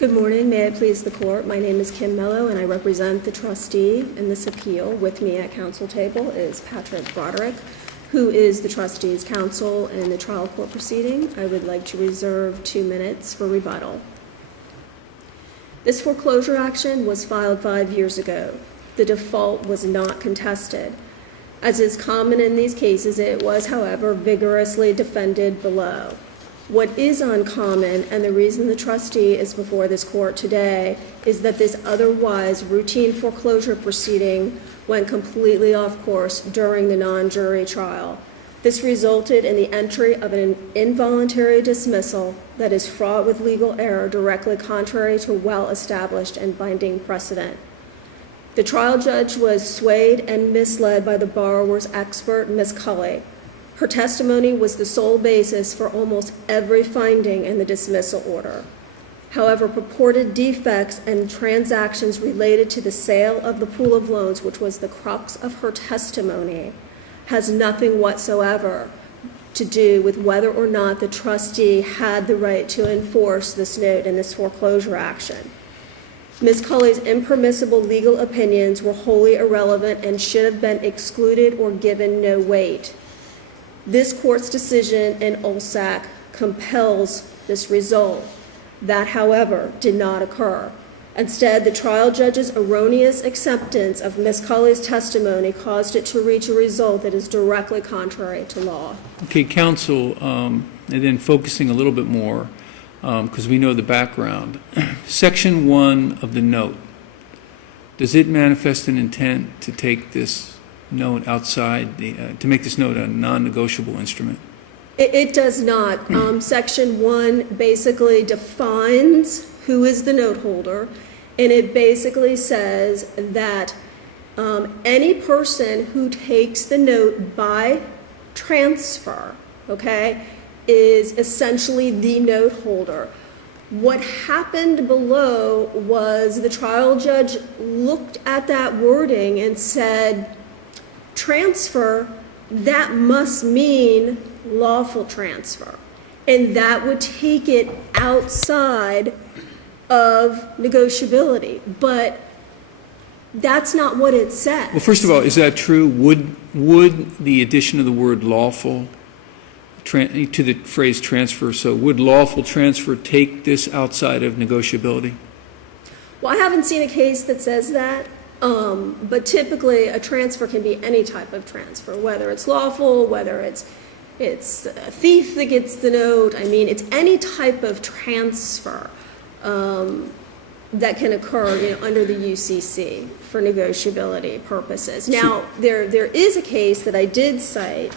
Good morning. May I please the court? My name is Kim Mello, and I represent the trustee in this appeal. With me at counsel table is Patrick Broderick, who is the trustee's counsel in the trial court proceeding. I would like to reserve 2 minutes for rebuttal. This foreclosure action was filed 5 years ago. The default was not contested. As is common in these cases, it was, however, vigorously defended below. What is uncommon, and the reason the trustee is before this court today, is that this otherwise routine foreclosure proceeding went completely off course during the non-jury trial. This resulted in the entry of an involuntary dismissal that is fraught with legal error directly contrary to well-established and binding precedent. The trial judge was swayed and misled by the borrower's expert, Ms. Culley. Her testimony was the sole basis for almost every finding in the dismissal order. However, purported defects and transactions related to the sale of the pool of loans, which was the crux of her testimony, has nothing whatsoever to do with whether or not the trustee had the right to enforce this note in this foreclosure action. Ms. Culley's impermissible legal opinions were wholly irrelevant and should have been excluded or given no weight. This court's decision in Ulsac compels this result. That, however, did not occur. Instead, the trial judge's erroneous acceptance of Ms. Culley's testimony caused it to reach a result that is directly contrary to law. Okay, counsel, and then focusing a little bit more, because we know the background. Section 1 of the note, does it manifest an intent to take this note outside, to make this note a non-negotiable instrument? It does not. Section 1 basically defines who is the note holder, and it basically says that any person who takes the note by transfer, okay, is essentially the note holder. What happened below was the trial judge looked at that wording and said, transfer, that must mean lawful transfer. And that would take it outside of negotiability. But that's not what it says. Well, first of all, is that true? Would the addition of the word lawful to the phrase transfer, so would lawful transfer take this outside of negotiability? Well, I haven't seen a case that says that. But typically a transfer can be any type of transfer, whether it's lawful, whether it's a thief that gets the note. I mean, it's any type of transfer that can occur, under the UCC for negotiability purposes. Now, there is a case that I did cite,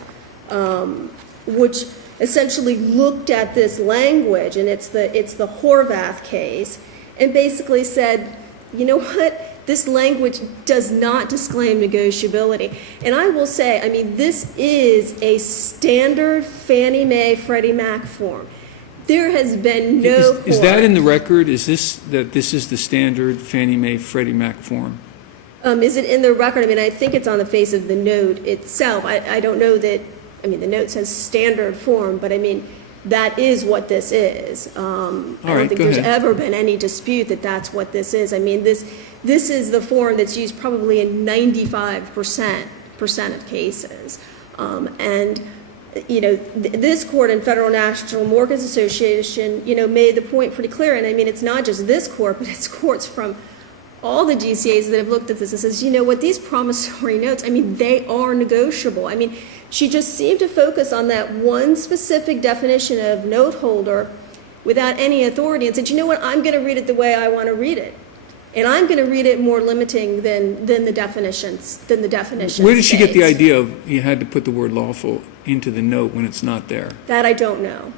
which essentially looked at this language, and it's the Horvath case, and basically said, you know what? This language does not disclaim negotiability. And I will say, I mean, this is a standard Fannie Mae, Freddie Mac form. There has been no Is that in the record? Is this the standard Fannie Mae, Freddie Mac form? Is it in the record? I mean, I think it's on the face of the note itself. I don't know that, I mean, the note says standard form, but I mean, that is what this is. I don't think there's ever been any dispute that that's what this is. I mean, this is the form that's used probably in 95% of cases. And, this court and Federal National Mortgage Association, made the point pretty clear. And I mean, it's not just this court, but it's courts from all the DCAs that have looked at this and says, what these promissory notes, I mean, they are negotiable. I mean, she just seemed to focus on that one specific definition of note holder without any authority and said, you know what, I'm going to read it the way I want to read it. And I'm going to read it more limiting than the definitions. Where did she get the idea of you had to put the word lawful into the note when it's not there? That I don't know.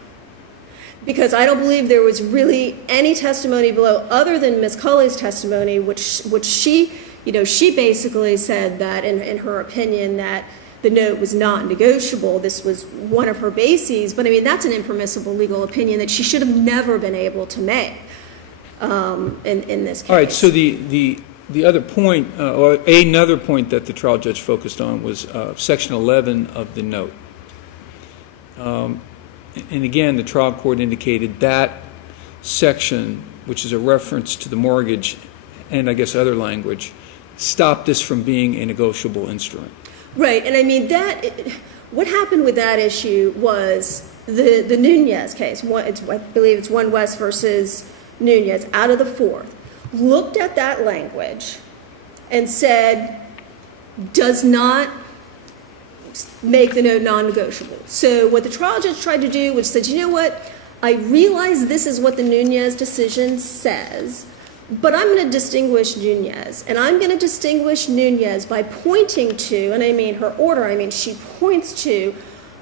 Because I don't believe there was really any testimony below other than Ms. Culley's testimony, which she, she basically said that in her opinion that the note was not negotiable. This was one of her bases. But I mean, that's an impermissible legal opinion that she should have never been able to make in this case. All right, so the other point, or another point that the trial judge focused on was Section 11 of the note. And again, the trial court indicated that section which is a reference to the mortgage and I guess other language, stop this from being a negotiable instrument? Right, and I mean, what happened with that issue was the Nunez case, I believe it's One West versus Nunez, out of the fourth, looked at that language and said, does not make the note non-negotiable. So what the trial judge tried to do was said, you know what, I realize this is what the Nunez decision says, but I'm going to distinguish Nunez. And I'm going to distinguish Nunez by pointing to, and I mean her order, I mean she points to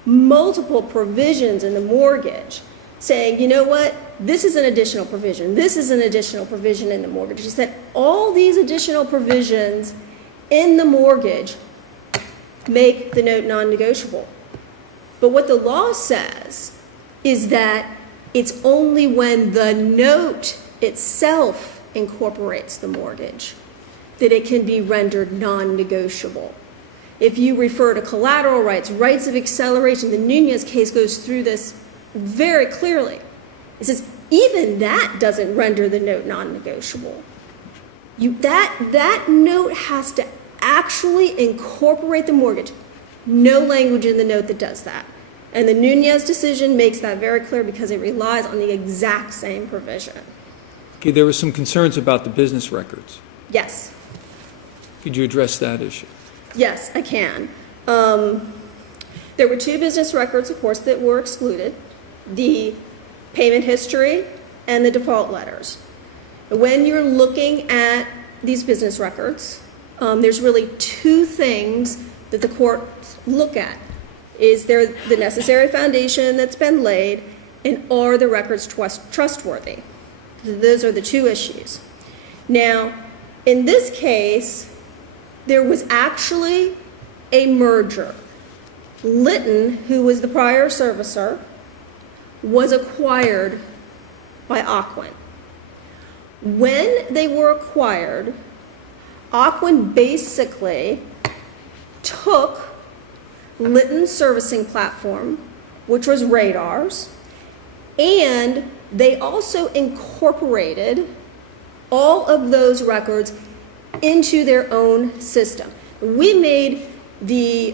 multiple provisions in the mortgage saying, you know what, this is an additional provision, this is an additional provision in the mortgage. She said all these additional provisions in the mortgage make the note non-negotiable. But what the law says is that it's only when the note itself incorporates the mortgage that it can be rendered non-negotiable. If you refer to collateral rights, rights of acceleration, the Nunez case goes through this very clearly. It says even that doesn't render the note non-negotiable. That note has to actually incorporate the mortgage. No language in the note that does that. And the Nunez decision makes that very clear because it relies on the exact same provision. Okay, there were some concerns about the business records. Yes. Could you address that issue? Yes, I can. There were two business records, of course, that were excluded, the payment history and the default letters. When you're looking at these business records, there's really two things that the court look at. Is there the necessary foundation that's been laid, and are the records trustworthy? Those are the two issues. Now, in this case, there was actually a merger. Litton, who was the prior servicer, was acquired by Ocwen. When they were acquired, Ocwen basically took Litton's servicing platform, which was Radar's, and they also incorporated all of those records into their own system. We made the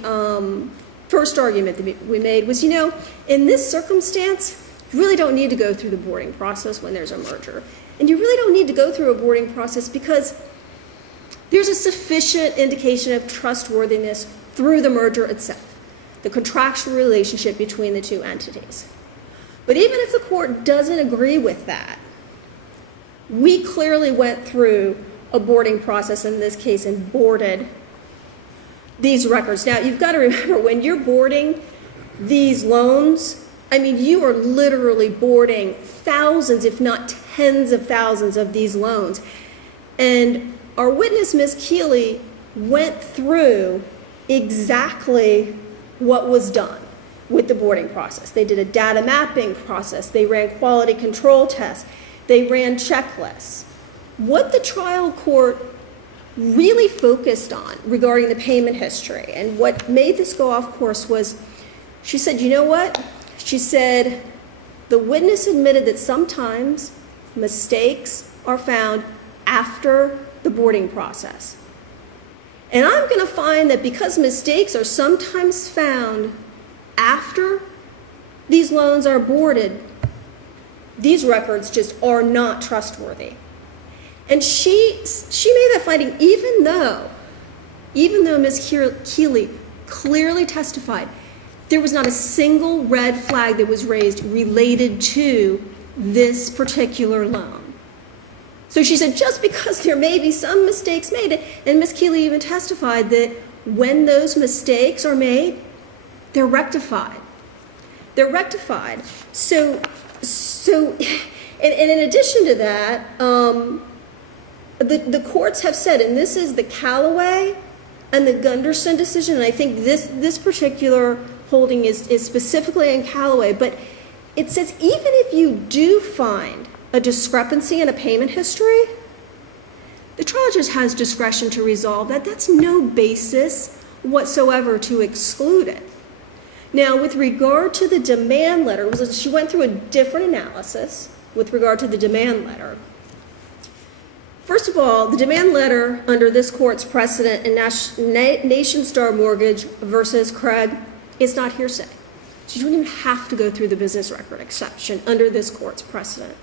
first argument that we made was, you know, in this circumstance, you really don't need to go through the boarding process when there's a merger. And you really don't need to go through a boarding process because there's a sufficient indication of trustworthiness through the merger itself, the contractual relationship between the two entities. But even if the court doesn't agree with that, we clearly went through a boarding process in this case and boarded these records. Now, you've got to remember, when you're boarding these loans, I mean, you are literally boarding thousands, if not tens of thousands of these loans. And our witness, Ms. Keeley, went through exactly what was done with the boarding process. They did a data mapping process. They ran quality control tests. They ran checklists. What the trial court really focused on regarding the payment history and what made this go off course was, she said, you know what? She said, the witness admitted that sometimes mistakes are found after the boarding process. And I'm going to find that because mistakes are sometimes found after these loans are boarded, these records just are not trustworthy. And she made that finding even though Ms. Keeley clearly testified there was not a single red flag that was raised related to this particular loan. So she said just because there may be some mistakes made, and Ms. Keeley even testified that when those mistakes are made, they're rectified. They're rectified. So, and in addition to that, the courts have said, and this is the Callaway and the Gunderson decision, and I think this particular holding is specifically in Callaway, but it says even if you do find a discrepancy in a payment history, the trial judge has discretion to resolve that. That's no basis whatsoever to exclude it. Now, with regard to the demand letter, she went through a different analysis with regard to the demand letter. first of all, the demand letter under this court's precedent in Nation Star Mortgage versus Craig is not hearsay. So you don't even have to go through the business record exception under this court's precedent.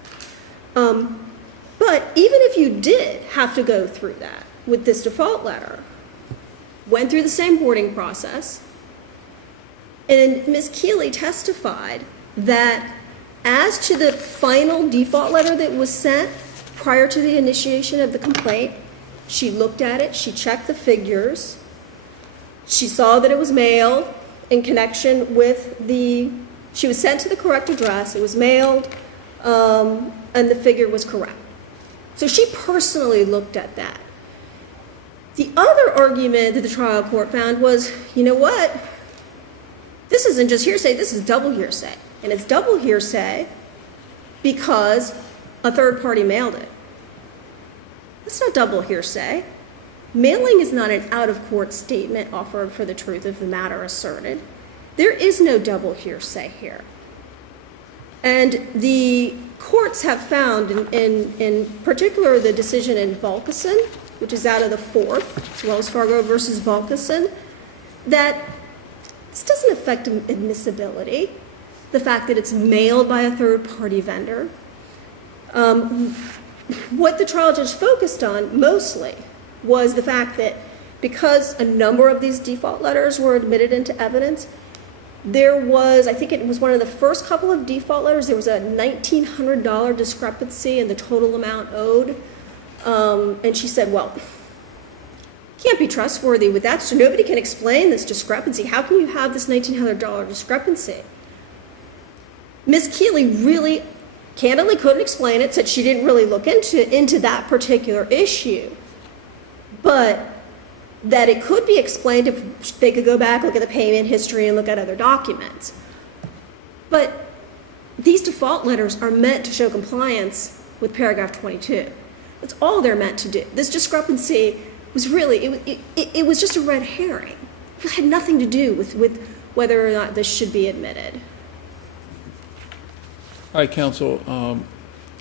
But even if you did have to go through that with this default letter, went through the same boarding process, and Ms. Keeley testified that as to the final default letter that was sent prior to the initiation of the complaint, she looked at it, she checked the figures, she saw that it was mailed in connection with she was sent to the correct address, it was mailed, and the figure was correct. So she personally looked at that. The other argument that the trial court found was, you know what? This isn't just hearsay, this is double hearsay. And it's double hearsay because a third party mailed it. That's not double hearsay. Mailing is not an out-of-court statement offered for the truth of the matter asserted. There is no double hearsay here. And the courts have found, in particular the decision in Balkison, which is out of the Fourth, Wells Fargo versus Balkison, that this doesn't affect admissibility, the fact that it's mailed by a third-party vendor. What the trial judge focused on mostly was the fact that because a number of these default letters were admitted into evidence, there was, I think it was one of the first couple of default letters, there was a $1,900 discrepancy in the total amount owed. And she said, well, can't be trustworthy with that, so nobody can explain this discrepancy. How can you have this $1,900 discrepancy? Ms. Keeley really candidly couldn't explain it, said she didn't really look into that particular issue, but that it could be explained if they could go back, look at the payment history, and look at other documents. But these default letters are meant to show compliance with paragraph 22. That's all they're meant to do. This discrepancy was really, it was just a red herring. It had nothing to do with whether or not this should be admitted. All right, counsel,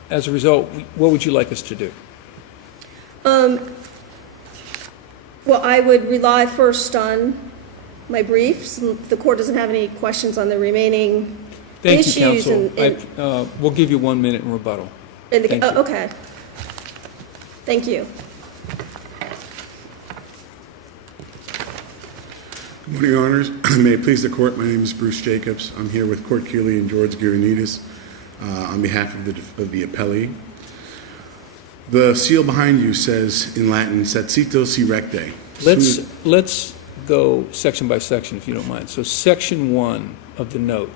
as a result, what would you like us to do? Well, I would rely first on my briefs. The court doesn't have any questions on the remaining issues. Thank you, counsel. We'll give you 1 minute in rebuttal. Thank you. Okay. Thank you. Good morning, Your Honors. May it please the Court, my name is Bruce Jacobs. I'm here with Court Keeley and George Gironidis on behalf of the appellee. The seal behind you says in Latin, "Sanctito si recte." Let's go section by section, if you don't mind. So section 1 of the note,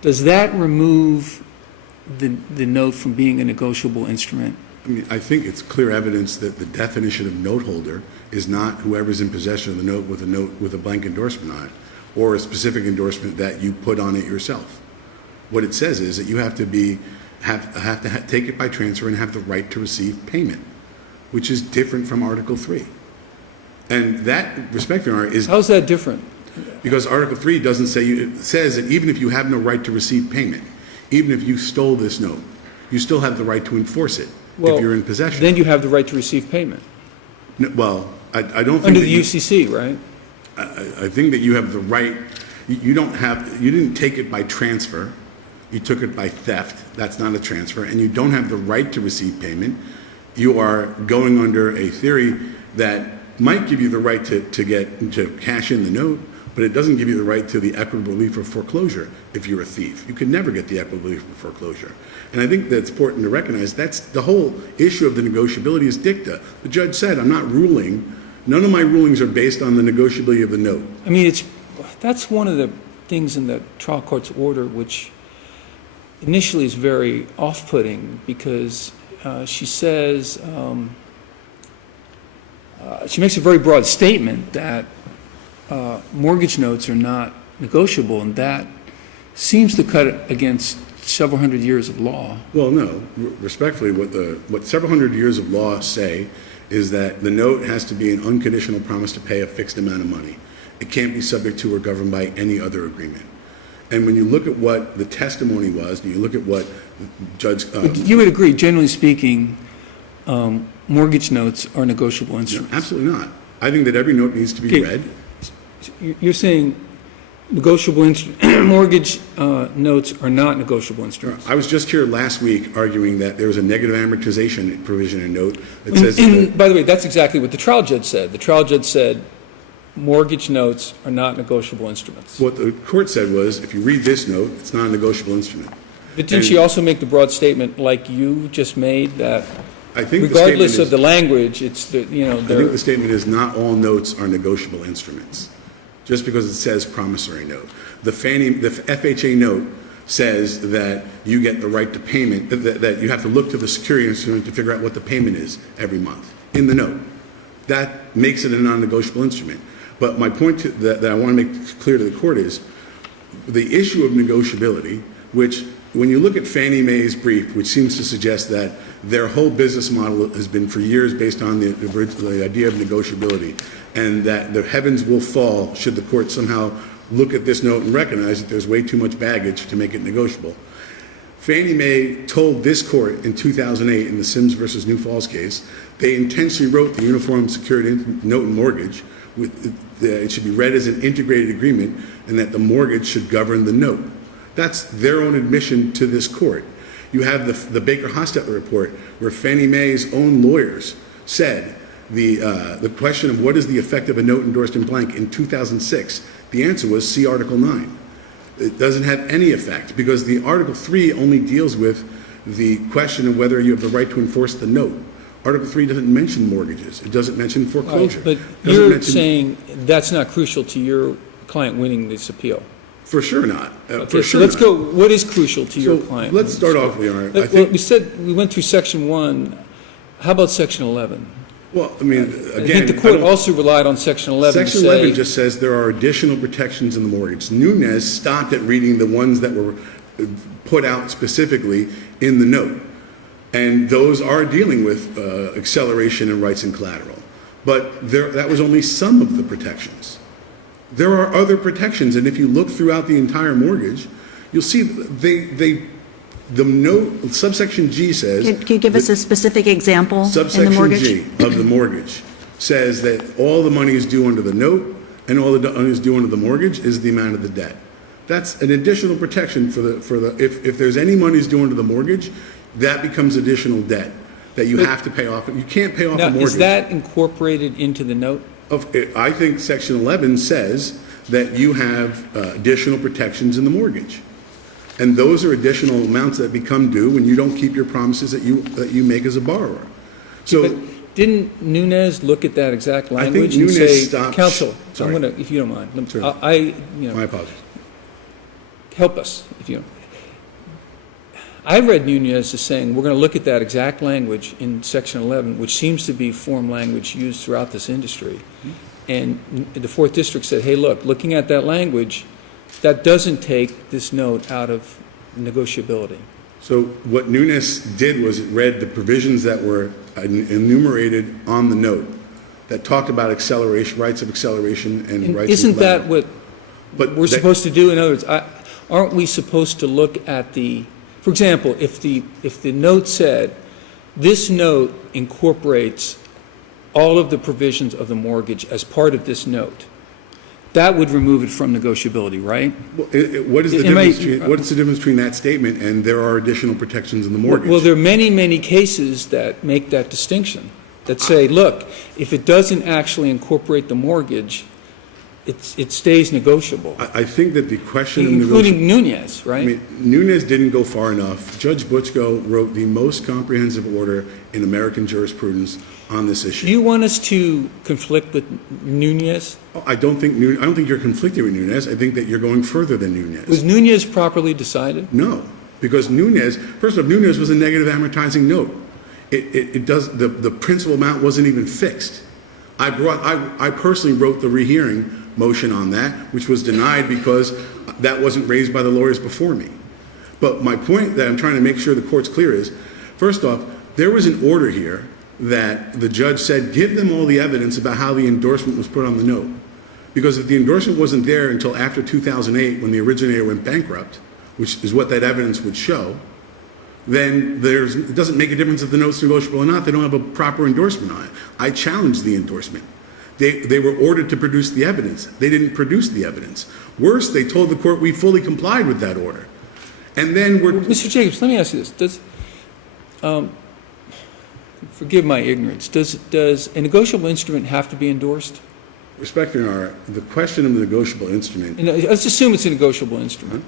does that remove the note from being a negotiable instrument? I mean, I think it's clear evidence that the definition of note holder is not whoever's in possession of the note with a blank endorsement on it, or a specific endorsement that you put on it yourself. What it says is that you have to take it by transfer and have the right to receive payment, which is different from Article 3. And that, respectively, is... How's that different? Because Article 3 doesn't say, it says that even if you have no right to receive payment, even if you stole this note, you still have the right to enforce it if you're in possession. Then you have the right to receive payment. No, well, I don't think... Under the UCC, right? I think that you have the right... You didn't take it by transfer. You took it by theft. That's not a transfer. And you don't have the right to receive payment. You are going under a theory that might give you the right to cash in the note, but it doesn't give you the right to the equitable relief of foreclosure if you're a thief. You can never get the equitable relief of foreclosure. And I think that's important to recognize. That's the whole issue of the negotiability is dicta. The judge said, I'm not ruling. None of my rulings are based on the negotiability of the note. I mean, that's one of the things in the trial court's order which initially is very off-putting, because she says, she makes a very broad statement that mortgage notes are not negotiable, and that seems to cut against several hundred years of law. Well, no. Respectfully, what several hundred years of law say is that the note has to be an unconditional promise to pay a fixed amount of money. It can't be subject to or governed by any other agreement. And when you look at what the testimony was, and you look at what Judge... You would agree, generally speaking, mortgage notes are negotiable No, instruments. absolutely not. I think that every note needs to be Okay. read. You're saying mortgage notes are not negotiable instruments. I was just here last week arguing that there was a negative amortization provision in a note that says that And by the way, that's exactly what the trial judge said. The trial judge said mortgage notes are not negotiable instruments. what the court said was, if you read this note, it's not a negotiable instrument. But didn't she also make the broad statement like you just made, that I think the regardless statement of the is, language, it's the, I think the statement is not all notes are negotiable instruments, just because it says promissory note. The FHA note says that you get the right to payment, that you have to look to the security instrument to figure out what the payment is every month in the note. That makes it a non-negotiable instrument. But my point that I want to make clear to the court is the issue of negotiability, which when you look at Fannie Mae's brief, which seems to suggest that their whole business model has been for years based on the idea of negotiability, and that the heavens will fall should the court somehow look at this note and recognize that there's way too much baggage to make it negotiable. Fannie Mae told this court in 2008 in the Sims versus New Falls case, they intentionally wrote the Uniform Security Note and Mortgage, it should be read as an integrated agreement, and that the mortgage should govern the note. That's their own admission to this court. You have the Baker-Hostetler report, where Fannie Mae's own lawyers said the question of what is the effect of a note endorsed in blank in 2006, the answer was see Article 9. It doesn't have any effect, because the Article 3 only deals with the question of whether you have the right to enforce the note. Article 3 doesn't mention mortgages. It doesn't mention foreclosure. But Doesn't you're mention- saying that's not crucial to your client winning this appeal. For sure not. Okay, For so sure let's not. go, what is crucial to your So client? let's start off, Leon. I Well, think, we said, we went through Section 1. How about Section 11? well, I mean, I again, think the court I don't- also relied on Section 11 to Section 11 say, just says there are additional protections in the mortgage. Nunez stopped at reading the ones that were put out specifically in the note. And those are dealing with acceleration and rights and collateral. But that was only some of the protections. There are other protections, and if you look throughout the entire mortgage, you'll see the note, subsection G says. Can you give us a specific example in the Subsection mortgage? G of the mortgage says that all the money is due under the note and all the money is due under the mortgage is the amount of the debt. That's an additional protection if there's any money is due under the mortgage, that becomes additional debt that you have to pay off. You can't pay off now, a mortgage. is that incorporated into the note? I think Section 11 says that you have additional protections in the mortgage. And those are additional amounts that become due when you don't keep your promises that you make as a borrower. So But didn't Nunez look at that exact I think language and Nunez say, stopped- counsel, Sorry. I'm going to, if you don't mind, Sure. My apologies. help us, if you. I read Nunez as saying, we're going to look at that exact language in Section 11, which seems to be form language used throughout this industry. And the Fourth District said, hey, look, looking at that language, that doesn't take this note out of negotiability. So what Nunes did was it read the provisions that were enumerated on the note that talked about acceleration, rights of acceleration and And rights isn't of that collateral. what we're supposed to do? In other words, aren't we supposed to look at for example, if the note said, this note incorporates all of the provisions of the mortgage as part of this note, that would remove it from negotiability, right? Well, what is the what's the difference between that statement and there are additional protections in the mortgage? Well, there are many, many cases that make that distinction, that say, look, if it doesn't actually incorporate the mortgage, it stays negotiable, I think that the question of including Nunez, right? I mean, Nunes didn't go far enough. Judge Butchko wrote the most comprehensive order in American jurisprudence on this issue. Do you want us to conflict with Nunez? I don't think you're conflicting with Nunes. I think that you're going further than Nunes. Was Nunez properly decided? No, because Nunes, first of all, Nunes was a negative amortizing note. The principal amount wasn't even fixed. I personally wrote the rehearing motion on that, which was denied because that wasn't raised by the lawyers before me. But my point that I'm trying to make sure the court's clear is, first off, there was an order here that the judge said, give them all the evidence about how the endorsement was put on the note. Because if the endorsement wasn't there until after 2008, when the originator went bankrupt, which is what that evidence would show, then it doesn't make a difference if the note's negotiable or not. They don't have a proper endorsement on it. I challenged the endorsement. They were ordered to produce the evidence. They didn't produce the evidence. Worse, they told the court we fully complied with that order. And then Mr. Jacobs, let me ask you this. Forgive my ignorance. Does a negotiable instrument have to be endorsed? Respecting the question of the negotiable instrument. Let's assume it's a negotiable instrument.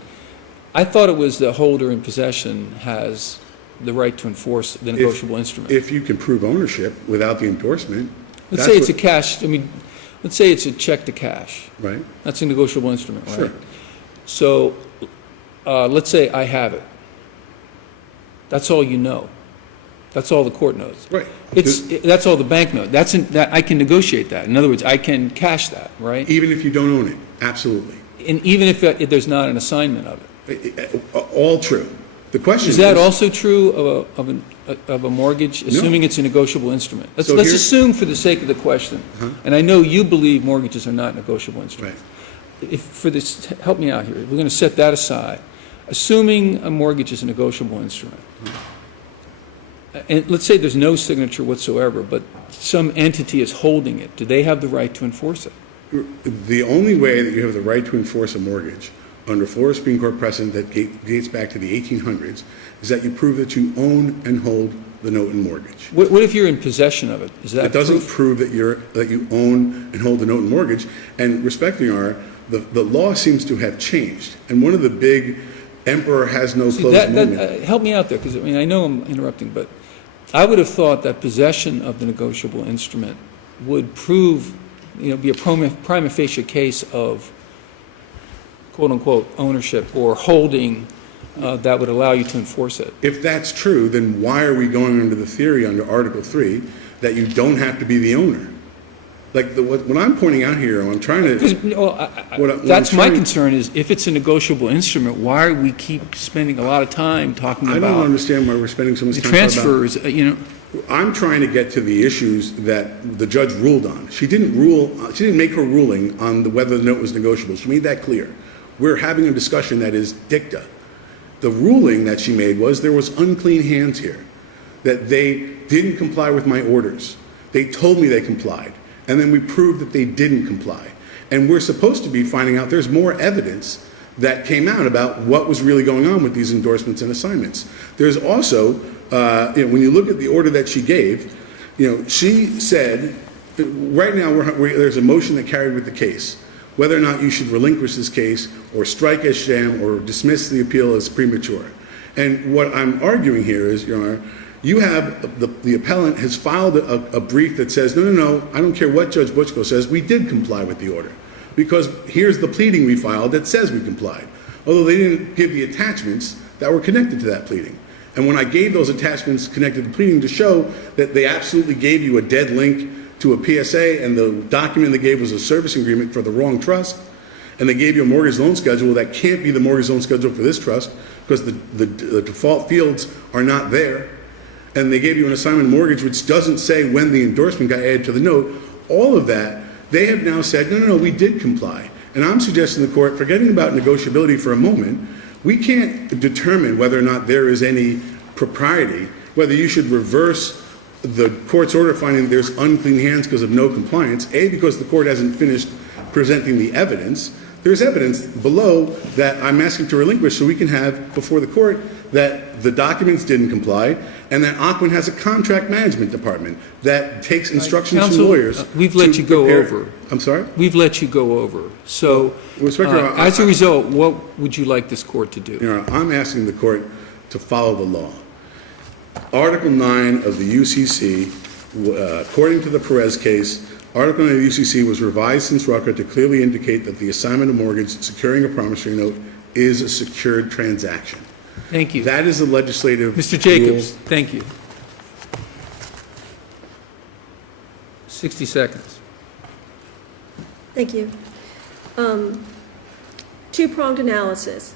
I thought it was the holder in possession has the right to enforce the negotiable instrument. If you can prove ownership without the endorsement. Let's say it's a cash, let's say it's a check to cash. Right. That's a negotiable instrument, right? Sure. So let's say I have it. That's all you know. That's all the court knows. Right. That's all the bank knows. I can negotiate that. In other words, I can cash that, right? Even if you don't own it, absolutely. And even if there's not an assignment of it. All true. The question is that also true of a mortgage, assuming it's a negotiable instrument? Let's assume for the sake of the question, and I know you believe mortgages are not negotiable instruments. Right. Help me out here. We're going to set that aside. Assuming a mortgage is a negotiable instrument, and let's say there's no signature whatsoever, but some entity is holding it. Do they have the right to enforce it? The only way that you have the right to enforce a mortgage under Florida Supreme Court precedent that dates back to the 1800s is that you prove that you own and hold the note and mortgage. What if you're in possession of it? Is that it doesn't prove that you own and hold the note and mortgage. And respecting the law seems to have changed. And one of the big emperor has no closed moment. Help me out there, because I know I'm interrupting, but I would have thought that possession of the negotiable instrument would prove, be a prima facie case of quote unquote ownership or holding that would allow you to enforce it. If that's true, then why are we going under the theory under Article 3 that you don't have to be the owner? Like what I'm pointing out here, I'm trying to. That's my concern is if it's a negotiable instrument, why do we keep spending a lot of time talking about? I don't understand why we're spending so much time transfers. I'm trying to get to the issues that the judge ruled on. She didn't make her ruling on whether the note was negotiable. She made that clear. We're having a discussion that is dicta. The ruling that she made was there was unclean hands here, that they didn't comply with my orders. They told me they complied. And then we proved that they didn't comply. And we're supposed to be finding out there's more evidence that came out about what was really going on with these endorsements and assignments. There's also, when you look at the order that she gave, she said, right now there's a motion that carried with the case, whether or not you should relinquish this case or strike as sham or dismiss the appeal as premature. And what I'm arguing here is, Your Honor, you have the appellant has filed a brief that says, no, I don't care what Judge Butchko says, we did comply with the order. Because here's the pleading we filed that says we complied. Although they didn't give the attachments that were connected to that pleading. And when I gave those attachments connected to the pleading to show that they absolutely gave you a dead link to a PSA and the document they gave was a servicing agreement for the wrong trust, and they gave you a mortgage loan schedule that can't be the mortgage loan schedule for this trust because the default fields are not there, and they gave you an assignment mortgage which doesn't say when the endorsement got added to the note, all of that, they have now said, no, we did comply. And I'm suggesting to the court, forgetting about negotiability for a moment, we can't determine whether or not there is any propriety, whether you should reverse the court's order finding there's unclean hands because of no compliance, A, because the court hasn't finished presenting the evidence. There's evidence below that I'm asking to relinquish so we can have before the court that the documents didn't comply and that Ocwen has a contract management department that takes instructions from lawyers. We've let you go over. I'm sorry? We've let you go over. So as a result, what would you like this court to do? I'm asking the court to follow the law. Article 9 of the UCC, according to the Perez case, Article 9 of the UCC was revised since Rucker to clearly indicate that the assignment of mortgage securing a promissory note is a secured transaction. Thank you. That is the legislative Mr. Jacobs, rule. thank you. 60 seconds. Thank you. Two-pronged analysis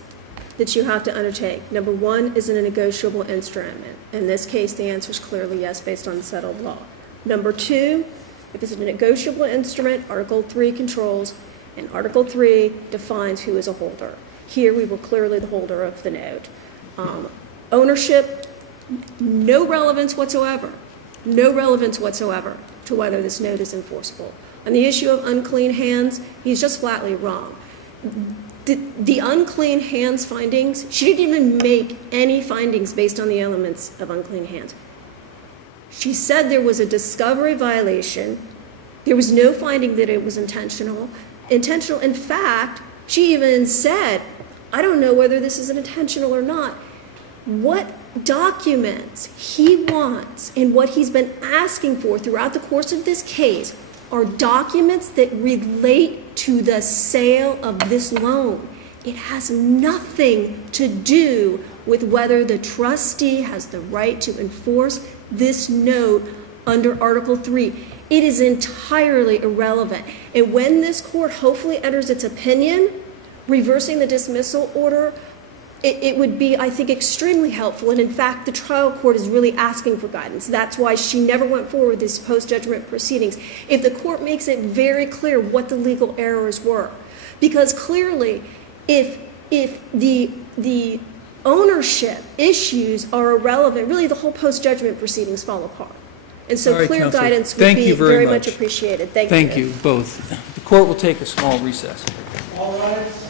that you have to undertake. Number one, is it a negotiable instrument? In this case, the answer is clearly yes, based on settled law. Number two, if it's a negotiable instrument, Article 3 controls, and Article 3 defines who is a holder. Here, we were clearly the holder of the note. Ownership, no relevance whatsoever to whether this note is enforceable. On the issue of unclean hands, he's just flatly wrong. The unclean hands findings, she didn't even make any findings based on the elements of unclean hands. She said there was a discovery violation. There was no finding that it was intentional. In fact, she even said, I don't know whether this is intentional or not. What documents he wants and what he's been asking for throughout the course of this case are documents that relate to the sale of this loan. It has nothing to do with whether the trustee has the right to enforce this note under Article 3. It is entirely irrelevant. And when this court hopefully enters its opinion, reversing the dismissal order, it would be, I think, extremely helpful. And in fact, the trial court is really asking for guidance. That's why she never went forward with these post-judgment proceedings. If the court makes it very clear what the legal errors were, because clearly, if the ownership issues are irrelevant, really the whole post-judgment proceedings fall apart. And so All right, clear counsel. guidance would Thank be you very very much much. appreciated. Thank you both. The court will take a small recess. All rise.